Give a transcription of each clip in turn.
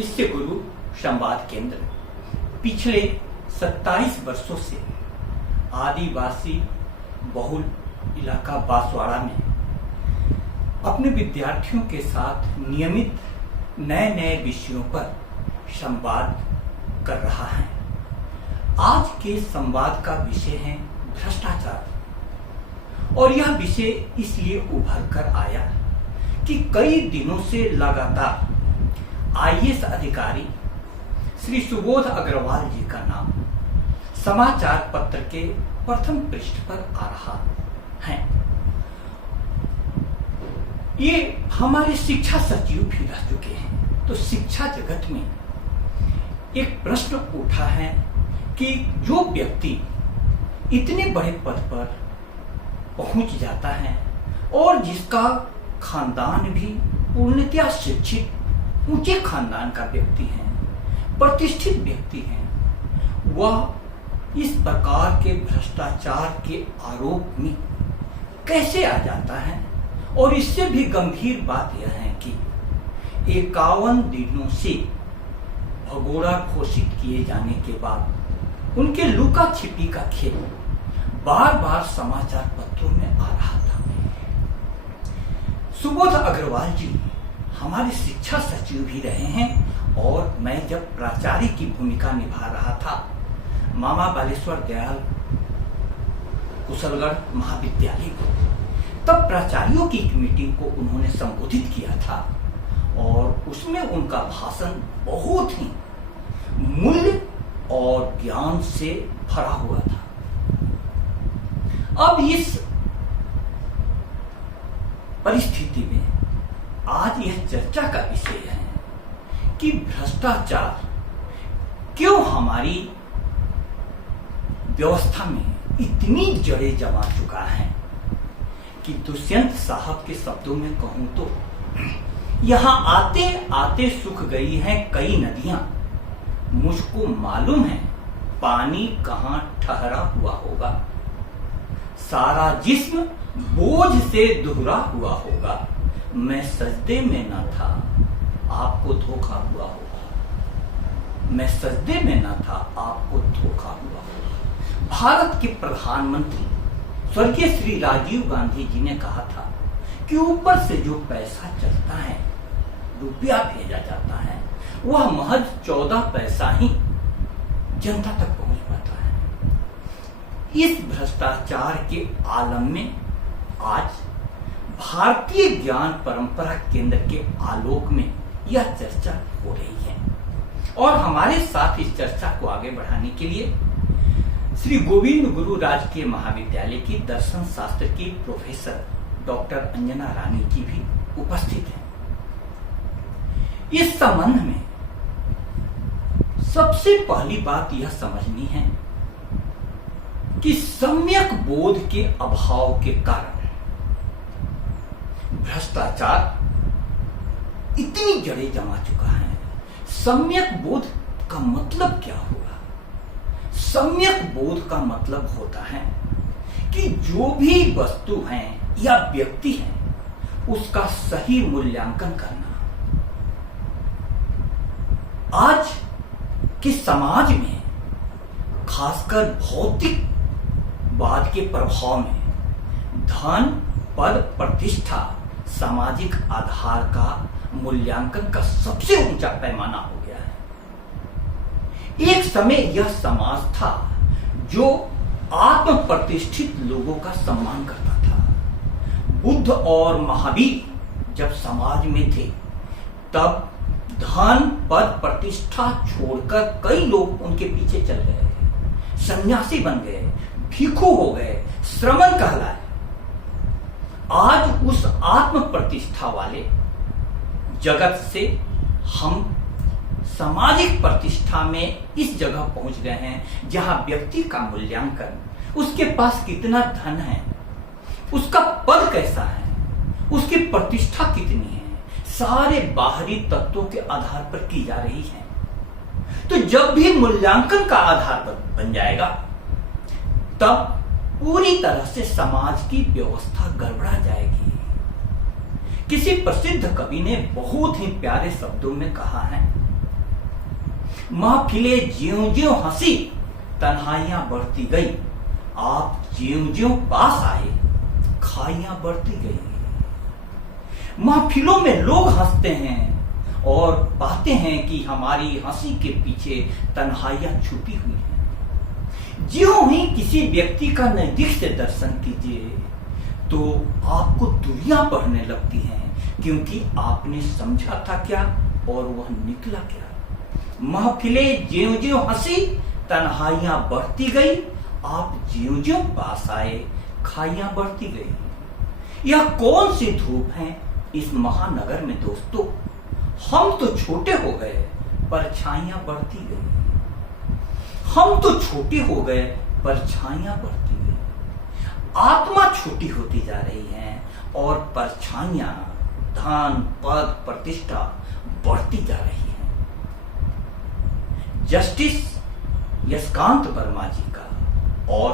शिष्य गुरु संवाद केंद्र पिछले 27 वर्षों से आदिवासी बहुल इलाका बांसवाड़ा में अपने विद्यार्थियों के साथ नियमित नए नए विषयों पर संवाद कर रहा है। आज के संवाद का विषय है भ्रष्टाचार और यह विषय इसलिए उभर कर आया कि कई दिनों से लगातार आईएएस अधिकारी श्री सुबोध अग्रवाल जी का नाम समाचार पत्र के प्रथम पृष्ठ पर आ रहा है। ये हमारे शिक्षा सचिव भी रह चुके हैं। तो शिक्षा जगत में एक प्रश्न उठा है कि जो व्यक्ति इतने बड़े पद पर पहुंच जाता है और जिसका खानदान भी पूर्णतया शिक्षित ऊंचे खानदान का व्यक्ति है, प्रतिष्ठित व्यक्ति है, वह इस प्रकार के भ्रष्टाचार के आरोप में कैसे आ जाता है। और इससे भी गंभीर बात यह है कि 51 दिनों से भगोड़ा घोषित किए जाने के बाद उनके लुका छिपी का खेल बार बार समाचार पत्रों में आ रहा था। सुबोध अग्रवाल जी हमारे शिक्षा सचिव भी रहे हैं और मैं जब प्राचार्य की भूमिका निभा रहा था मामा बालेश्वर दयाल कुशलगढ़ महाविद्यालय को, तब प्राचार्यों की एक मीटिंग को उन्होंने संबोधित किया था और उसमें उनका भाषण बहुत ही मूल्य और ज्ञान से भरा हुआ था। अब इस परिस्थिति में आज यह चर्चा का विषय है कि भ्रष्टाचार क्यों हमारी व्यवस्था में इतनी जड़ें जमा चुका है कि दुष्यंत साहब के शब्दों में कहूं तो यहां आते आते सूख गई हैं कई नदियां, मुझको मालूम है पानी कहां ठहरा हुआ होगा, सारा जिस्म बोझ से दुहरा हुआ होगा, मैं सजदे में न था आपको धोखा हुआ होगा, मैं सजदे में न था आपको धोखा हुआ होगा। भारत के प्रधानमंत्री स्वर्गीय श्री राजीव गांधी जी ने कहा था कि ऊपर से जो पैसा चलता है, रुपया भेजा जाता है, वह महज 14 पैसा ही जनता तक पहुंच पाता है। इस भ्रष्टाचार के आलम में आज भारतीय ज्ञान परंपरा केंद्र के आलोक में यह चर्चा हो रही है और हमारे साथ इस चर्चा को आगे बढ़ाने के लिए श्री गोविंद गुरु राजकीय महाविद्यालय की दर्शन शास्त्र की प्रोफेसर डॉक्टर अंजना रानी जी भी उपस्थित हैं। इस संबंध में सबसे पहली बात यह समझनी है कि सम्यक बोध के अभाव के कारण भ्रष्टाचार इतनी जड़ें जमा चुका है। सम्यक बोध का मतलब क्या हुआ? सम्यक बोध का मतलब होता है कि जो भी वस्तु है या व्यक्ति है उसका सही मूल्यांकन करना। आज के समाज में खासकर भौतिकवाद के प्रभाव में धन, पद, प्रतिष्ठा सामाजिक आधार का मूल्यांकन का सबसे ऊंचा पैमाना हो गया है। एक समय यह समाज था जो आत्म प्रतिष्ठित लोगों का सम्मान करता था। बुद्ध और महावीर जब समाज में थे तब धन, पद, प्रतिष्ठा छोड़कर कई लोग उनके पीछे चल गए, सन्यासी बन गए, भिक्षु हो गए, श्रमण कहलाए। आज उस आत्म प्रतिष्ठा वाले जगत से हम सामाजिक प्रतिष्ठा में इस जगह पहुंच गए हैं जहां व्यक्ति का मूल्यांकन, उसके पास कितना धन है, उसका पद कैसा है, उसकी प्रतिष्ठा कितनी है, सारे बाहरी तत्वों के आधार पर की जा रही है। तो जब भी मूल्यांकन का आधार बन जाएगा तब पूरी तरह से समाज की व्यवस्था गड़बड़ा जाएगी। किसी प्रसिद्ध कवि ने बहुत ही प्यारे शब्दों में कहा है महफिलें ज्यों ज्यों हंसी तन्हाइयां बढ़ती गई, आप ज्यों ज्यों पास आए खाइयां बढ़ती गई। महफिलों में लोग हंसते हैं और पाते हैं कि हमारी हंसी के पीछे तन्हाइयां छुपी हुई हैं। ज्यों ही किसी व्यक्ति का नजदीक से दर्शन कीजिए तो आपको दूरियां बढ़ने लगती हैं, क्योंकि आपने समझा था क्या और वह निकला क्या। महफिलें ज्यों ज्यों हंसी तन्हाइयां बढ़ती गई, आप ज्यों ज्यों पास आए खाइयां बढ़ती गई। यह कौन सी धूप है इस महानगर में दोस्तों, हम तो छोटे हो गए परछाइयां बढ़ती गई। हम तो छोटे हो गए परछाइयां बढ़ती गई। आत्मा छोटी होती जा रही है और परछाइयां धन पद प्रतिष्ठा बढ़ती जा रही है। जस्टिस यशकांत वर्मा जी का और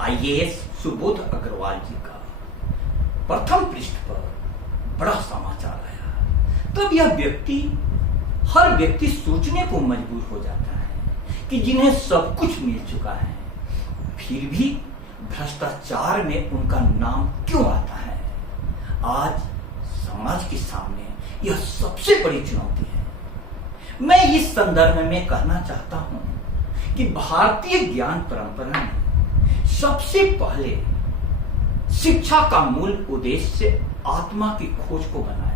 आईएएस सुबोध अग्रवाल जी का प्रथम पृष्ठ पर बड़ा समाचार आया। तब यह हर व्यक्ति सोचने को मजबूर हो जाता है कि जिन्हें सब कुछ मिल चुका है फिर भी भ्रष्टाचार में उनका नाम क्यों आता है। आज समाज के सामने यह सबसे बड़ी चुनौती है। मैं इस संदर्भ में कहना चाहता हूं कि भारतीय ज्ञान परंपरा ने सबसे पहले शिक्षा का मूल उद्देश्य आत्मा की खोज को बनाया।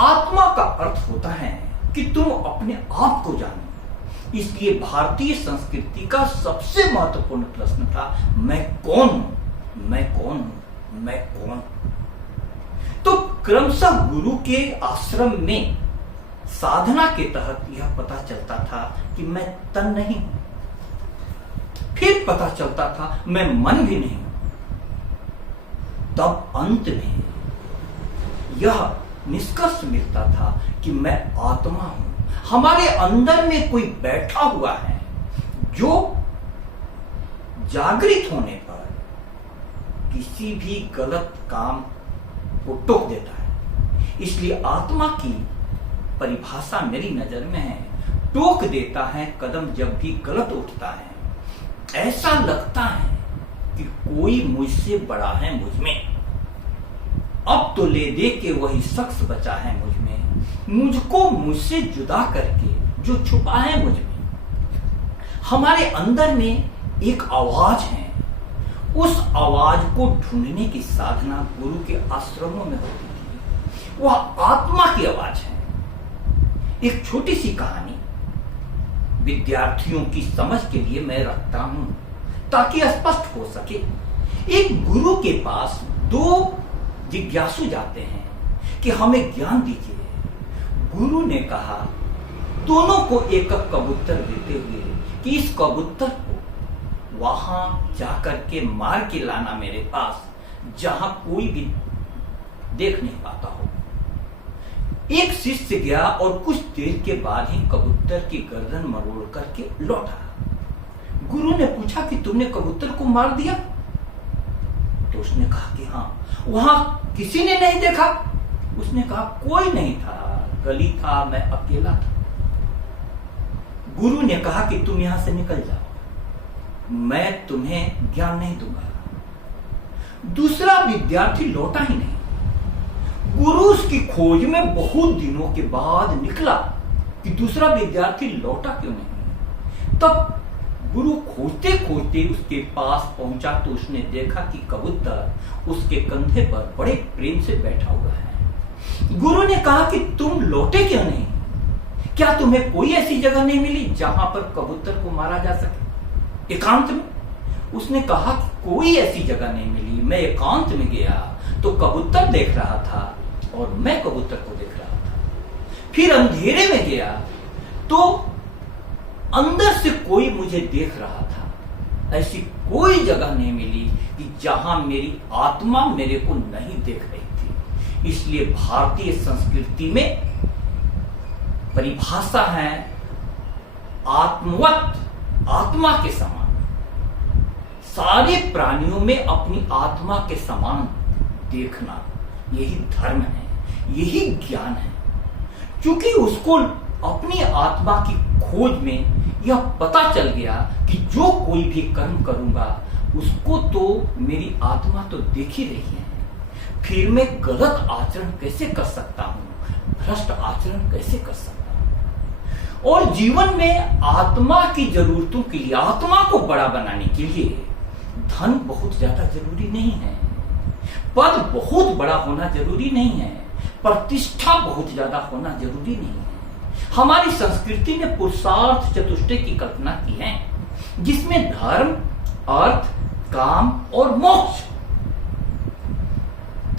आत्मा का अर्थ होता है कि तुम अपने आप को जानो। इसलिए भारतीय संस्कृति का सबसे महत्वपूर्ण प्रश्न था, मैं कौन हूं, मैं कौन हूं, मैं कौन हूं। तो क्रमशः गुरु के आश्रम में साधना के तहत यह पता चलता था कि मैं तन नहीं हूं। फिर पता चलता था मैं मन भी नहीं हूं। तब अंत में यह निष्कर्ष मिलता था कि मैं आत्मा हूं। हमारे अंदर में कोई बैठा हुआ है जो जागृत होने पर किसी भी गलत काम को टोक देता है। इसलिए आत्मा की परिभाषा मेरी नजर में है, टोक देता है कदम जब भी गलत उठता है। ऐसा लगता है कि कोई मुझसे बड़ा है मुझ में, अब तो ले दे के वही शख्स बचा है मुझ में, मुझको मुझसे जुदा करके जो छुपा है मुझ में। हमारे अंदर में एक आवाज है, उस आवाज को ढूंढने की साधना गुरु के आश्रमों में होती थी। वह आत्मा की आवाज है। एक छोटी सी कहानी विद्यार्थियों की समझ के लिए मैं रखता हूं ताकि स्पष्ट हो सके। एक गुरु के पास दो जिज्ञासु जाते हैं कि हमें ज्ञान दीजिए। गुरु ने कहा दोनों को एक कबूतर देते हुए कि इस कबूतर को वहां जाकर के मार के लाना मेरे पास, जहां कोई भी देख नहीं पाता हो। एक शिष्य गया और कुछ देर के बाद ही कबूतर की गर्दन मरोड़ करके लौटा। गुरु ने पूछा कि तुमने कबूतर को मार दिया? तो उसने कहा कि हाँ। वहां किसी ने नहीं देखा? उसने कहा कोई नहीं था, गली था, मैं अकेला था। गुरु ने कहा कि तुम यहां से निकल जाओ, मैं तुम्हें ज्ञान नहीं दूंगा। दूसरा विद्यार्थी लौटा ही नहीं। गुरु उसकी खोज में बहुत दिनों के बाद निकला कि दूसरा विद्यार्थी लौटा क्यों नहीं। तब गुरु खोजते खोजते उसके पास पहुंचा तो उसने देखा कि कबूतर उसके कंधे पर बड़े प्रेम से बैठा हुआ है। गुरु ने कहा कि तुम लौटे क्यों नहीं? क्या तुम्हें कोई ऐसी जगह नहीं मिली जहां पर कबूतर को मारा जा सके, एकांत में? उसने कहा कि कोई ऐसी जगह नहीं मिली। मैं एकांत में गया तो कबूतर देख रहा था और मैं कबूतर को देख रहा था। फिर अंधेरे में गया तो अंदर से कोई मुझे देख रहा था। ऐसी कोई जगह नहीं मिली कि जहां मेरी आत्मा मेरे को नहीं देख रही थी। इसलिए भारतीय संस्कृति में परिभाषा है आत्मवत, आत्मा के समान। सारे प्राणियों में अपनी आत्मा के समान देखना, यही धर्म है, यही ज्ञान है। क्योंकि उसको अपनी आत्मा की खोज में यह पता चल गया कि जो कोई भी कर्म करूंगा उसको तो मेरी आत्मा तो देख ही रही है, फिर मैं गलत आचरण कैसे कर सकता हूं, भ्रष्ट आचरण कैसे कर सकता हूं। और जीवन में आत्मा की जरूरतों के लिए, आत्मा को बड़ा बनाने के लिए धन बहुत ज्यादा जरूरी नहीं है, पद बहुत बड़ा होना जरूरी नहीं है, प्रतिष्ठा बहुत ज्यादा होना जरूरी नहीं है। हमारी संस्कृति ने पुरुषार्थ चतुष्टय की कल्पना की है, जिसमें धर्म, अर्थ, काम और मोक्ष।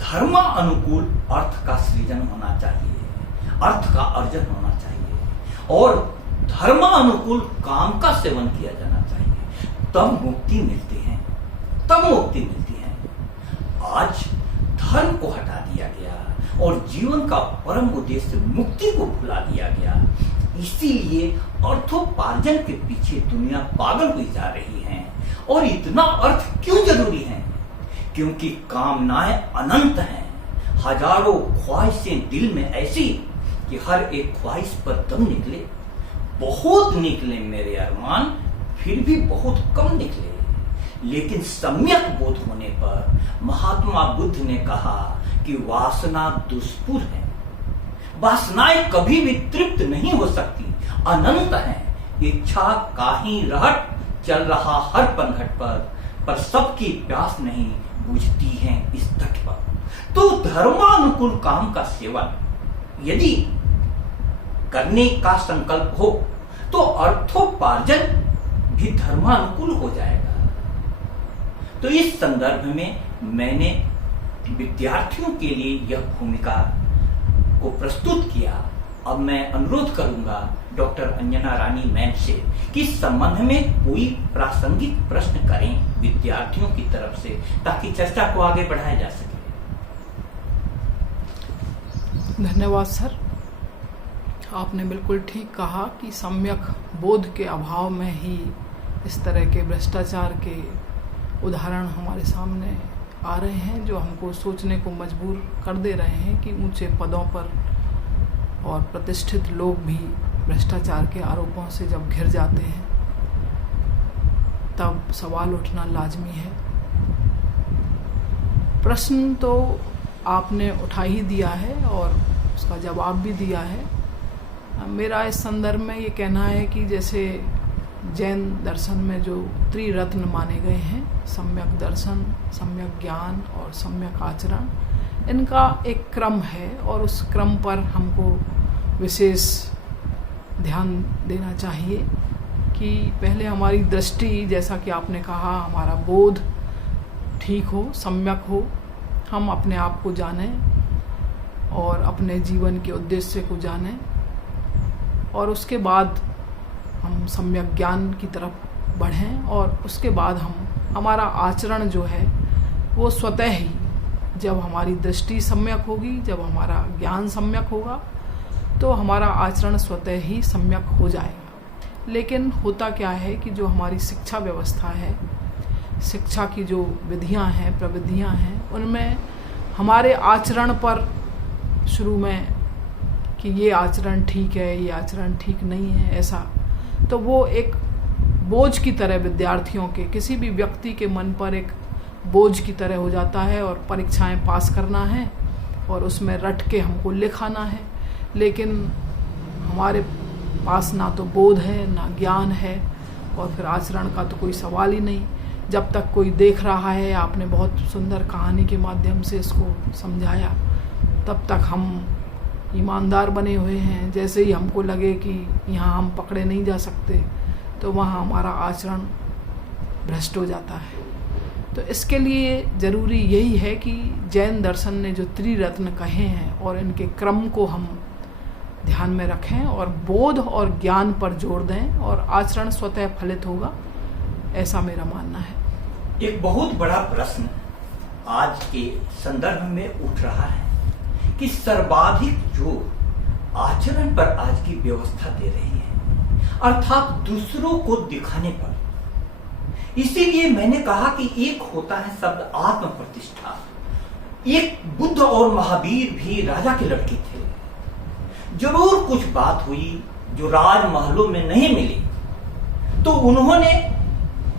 धर्म अनुकूल अर्थ का सृजन होना चाहिए, अर्थ का अर्जन होना चाहिए और धर्म अनुकूल काम का सेवन किया जाना चाहिए, तब मुक्ति मिलती है, तब मुक्ति मिलती है। आज धर्म को हटा दिया गया और जीवन का परम उद्देश्य मुक्ति को भुला दिया गया। इसीलिए अर्थोपार्जन के पीछे दुनिया पागल हुई जा रही है। और इतना अर्थ क्यों जरूरी है? क्योंकि कामनाएं अनंत हैं, हजारों ख्वाहिशें दिल में ऐसी कि हर एक ख्वाहिश पर दम निकले। बहुत निकले मेरे अरमान, फिर भी बहुत कम निकले। लेकिन सम्यक बोध होने पर महात्मा बुद्ध ने कहा कि वासना दुष्पुर है, वासनाएं कभी भी तृप्त नहीं हो सकती, अनंत है। इच्छा काहीं रहट चल रहा हर पनघट पर सबकी प्यास नहीं बुझती है इस तट पर। तो धर्मानुकूल काम का सेवन यदि करने का संकल्प हो तो अर्थोपार्जन भी धर्मानुकूल हो जाएगा। तो इस संदर्भ में मैंने विद्यार्थियों के लिए यह भूमिका को प्रस्तुत किया। अब मैं अनुरोध करूंगा डॉक्टर अंजना रानी मैम से कि इस संबंध में कोई प्रासंगिक प्रश्न करें विद्यार्थियों की तरफ से, ताकि चर्चा को आगे बढ़ाया जा सके। धन्यवाद सर, आपने बिल्कुल ठीक कहा कि सम्यक बोध के अभाव में ही इस तरह के भ्रष्टाचार के उदाहरण हमारे सामने आ रहे हैं, जो हमको सोचने को मजबूर कर दे रहे हैं कि ऊंचे पदों पर और प्रतिष्ठित लोग भी भ्रष्टाचार के आरोपों से जब घिर जाते हैं तब सवाल उठना लाजमी है। प्रश्न तो आपने उठा ही दिया है और उसका जवाब भी दिया है। मेरा इस संदर्भ में ये कहना है कि जैसे जैन दर्शन में जो त्रिरत्न माने गए हैं, सम्यक दर्शन, सम्यक ज्ञान और सम्यक आचरण, इनका एक क्रम है और उस क्रम पर हमको विशेष ध्यान देना चाहिए कि पहले हमारी दृष्टि, जैसा कि आपने कहा, हमारा बोध ठीक हो, सम्यक हो, हम अपने आप को जानें और अपने जीवन के उद्देश्य को जानें और उसके बाद हम सम्यक ज्ञान की तरफ बढ़ें और उसके बाद हमारा आचरण जो है वो स्वतः ही, जब हमारी दृष्टि सम्यक होगी, जब हमारा ज्ञान सम्यक होगा तो हमारा आचरण स्वतः ही सम्यक हो जाएगा। लेकिन होता क्या है कि जो हमारी शिक्षा व्यवस्था है, शिक्षा की जो विधियां हैं, प्रविधियां हैं, उनमें हमारे आचरण पर शुरू में कि ये आचरण ठीक है, ये आचरण ठीक नहीं है, ऐसा, तो वो एक बोझ की तरह विद्यार्थियों के, किसी भी व्यक्ति के मन पर एक बोझ की तरह हो जाता है और परीक्षाएं पास करना है और उसमें रट के हमको लिखाना है। लेकिन हमारे पास ना तो बोध है, ना ज्ञान है और फिर आचरण का तो कोई सवाल ही नहीं। जब तक कोई देख रहा है, आपने बहुत सुंदर कहानी के माध्यम से इसको समझाया, तब तक हम ईमानदार बने हुए हैं। जैसे ही हमको लगे कि यहाँ हम पकड़े नहीं जा सकते तो वहाँ हमारा आचरण भ्रष्ट हो जाता है। तो इसके लिए ज़रूरी यही है कि जैन दर्शन ने जो त्रिरत्न कहे हैं और इनके क्रम को हम ध्यान में रखें और बोध और ज्ञान पर जोर दें और आचरण स्वतः फलित होगा, ऐसा मेरा मानना है। एक बहुत बड़ा प्रश्न आज के संदर्भ में उठ रहा है कि सर्वाधिक जोर आचरण पर आज की व्यवस्था दे रही है, अर्थात दूसरों को दिखाने पर। इसीलिए मैंने कहा कि एक होता है शब्द आत्म प्रतिष्ठा। एक बुद्ध और महावीर भी राजा के लड़के थे। जरूर कुछ बात हुई, जो राजमहलों में नहीं मिली, तो उन्होंने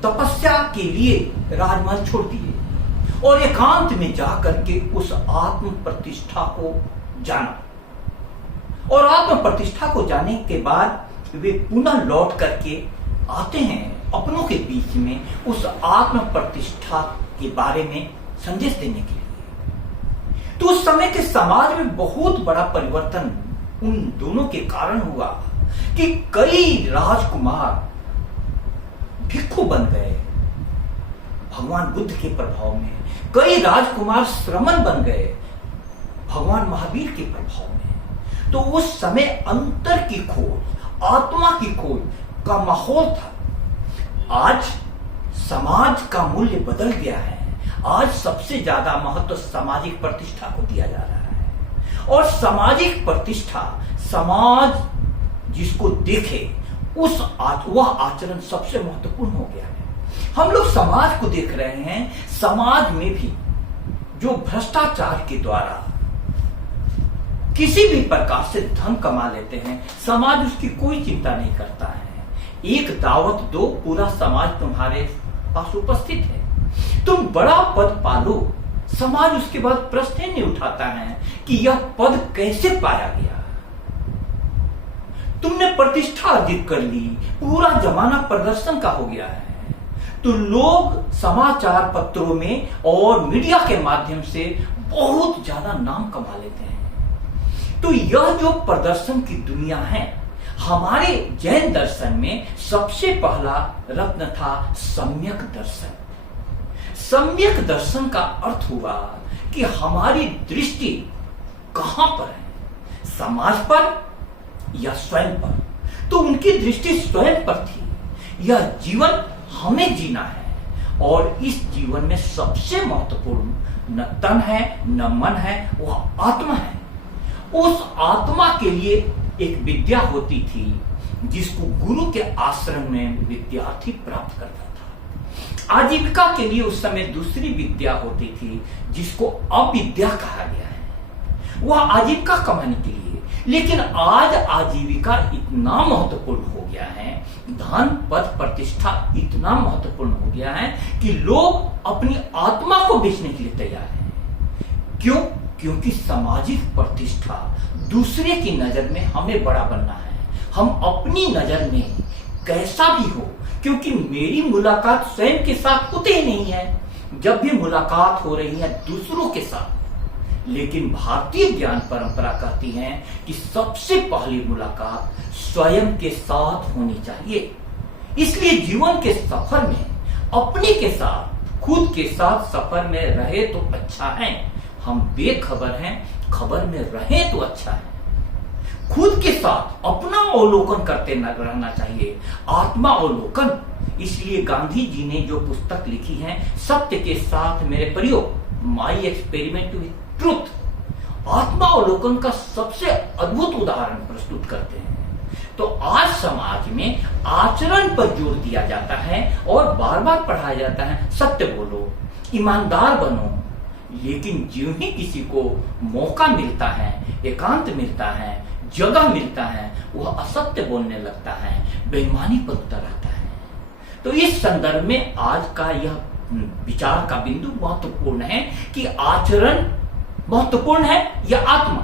तपस्या के लिए राजमहल छोड़ दिए और एकांत में जाकर के उस आत्म प्रतिष्ठा को जाना। और आत्म प्रतिष्ठा को जाने के बाद वे पुनः लौट करके आते हैं अपनों के बीच में उस आत्म प्रतिष्ठा के बारे में संदेश देने के लिए। तो उस समय के समाज में बहुत बड़ा परिवर्तन उन दोनों के कारण हुआ कि कई राजकुमार भिक्षु बन गए भगवान बुद्ध के प्रभाव में, कई राजकुमार श्रमण बन गए भगवान महावीर के प्रभाव में। तो उस समय अंतर की खोज, आत्मा की खोज का माहौल था। आज समाज का मूल्य बदल गया है। आज सबसे ज्यादा महत्व सामाजिक प्रतिष्ठा को दिया जा रहा है और सामाजिक प्रतिष्ठा, समाज जिसको देखे वह आचरण सबसे महत्वपूर्ण हो गया है। हम लोग समाज को देख रहे हैं, समाज में भी जो भ्रष्टाचार के द्वारा किसी भी प्रकार से धन कमा लेते हैं, समाज उसकी कोई चिंता नहीं करता है। एक दावत दो, पूरा समाज तुम्हारे पास उपस्थित है, तुम बड़ा पद पालो, समाज उसके बाद प्रश्न नहीं उठाता है कि यह पद कैसे पाया गया। तुमने प्रतिष्ठा अर्जित कर ली, पूरा जमाना प्रदर्शन का हो गया है, तो लोग समाचार पत्रों में और मीडिया के माध्यम से बहुत ज्यादा नाम कमा लेते हैं। तो यह जो प्रदर्शन की दुनिया है, हमारे जैन दर्शन में सबसे पहला रत्न था सम्यक दर्शन। सम्यक दर्शन का अर्थ हुआ कि हमारी दृष्टि कहां पर है, समाज पर या स्वयं पर। तो उनकी दृष्टि स्वयं पर थी। यह जीवन हमें जीना है और इस जीवन में सबसे महत्वपूर्ण न तन है न मन है, वह आत्मा है। उस आत्मा के लिए एक विद्या होती थी जिसको गुरु के आश्रम में विद्यार्थी प्राप्त करता था। आजीविका के लिए उस समय दूसरी विद्या होती थी जिसको अविद्या कहा गया है, वह आजीविका कमाने के लिए। लेकिन आज आजीविका इतना महत्वपूर्ण हो गया है, धन पद प्रतिष्ठा इतना महत्वपूर्ण हो गया है कि लोग अपनी आत्मा को बेचने के लिए तैयार हैं। क्यों? क्योंकि सामाजिक प्रतिष्ठा, दूसरे की नजर में हमें बड़ा बनना है, हम अपनी नजर में कैसा भी हो, क्योंकि मेरी मुलाकात स्वयं के साथ होते ही नहीं है, जब भी मुलाकात हो रही है दूसरों के साथ। लेकिन भारतीय ज्ञान परंपरा कहती है कि सबसे पहली मुलाकात स्वयं के साथ होनी चाहिए। इसलिए जीवन के सफर में अपने के साथ, खुद के साथ सफर में रहे तो अच्छा है। हम बेखबर हैं, खबर में रहे तो अच्छा है। खुद के साथ अपना अवलोकन करते रहना चाहिए, आत्मा अवलोकन। इसलिए गांधी जी ने जो पुस्तक लिखी है, सत्य के साथ मेरे प्रयोग, माई एक्सपेरिमेंट विथ ट्रुथ, आत्मा अवलोकन का सबसे अद्भुत उदाहरण प्रस्तुत करते हैं। तो आज समाज में आचरण पर जोर दिया जाता है और बार बार पढ़ाया जाता है, सत्य बोलो, ईमानदार बनो। लेकिन ज्यों ही किसी को मौका मिलता है, एकांत मिलता है, जगह मिलता है, वह असत्य बोलने लगता है, बेईमानी पर उतर आता है। तो इस संदर्भ में आज का यह विचार का बिंदु महत्वपूर्ण है कि आचरण महत्वपूर्ण है या आत्मा।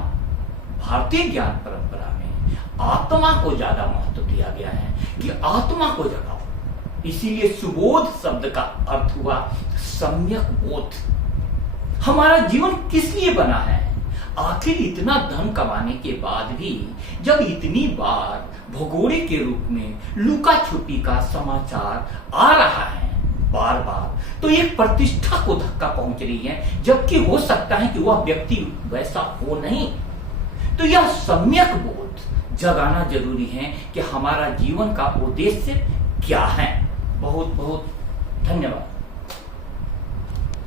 भारतीय ज्ञान परंपरा में आत्मा को ज्यादा महत्व दिया गया है कि आत्मा को जगाओ। इसीलिए सुबोध शब्द का अर्थ हुआ सम्यक बोध। हमारा जीवन किस लिए बना है? आखिर इतना धन कमाने के बाद भी जब इतनी बार भगोड़े के रूप में लुका छुपी का समाचार आ रहा है बार बार, तो एक प्रतिष्ठा को धक्का पहुंच रही है, जबकि हो सकता है कि वह व्यक्ति वैसा हो नहीं। तो यह सम्यक बोध जगाना जरूरी है कि हमारा जीवन का उद्देश्य क्या है। बहुत बहुत धन्यवाद।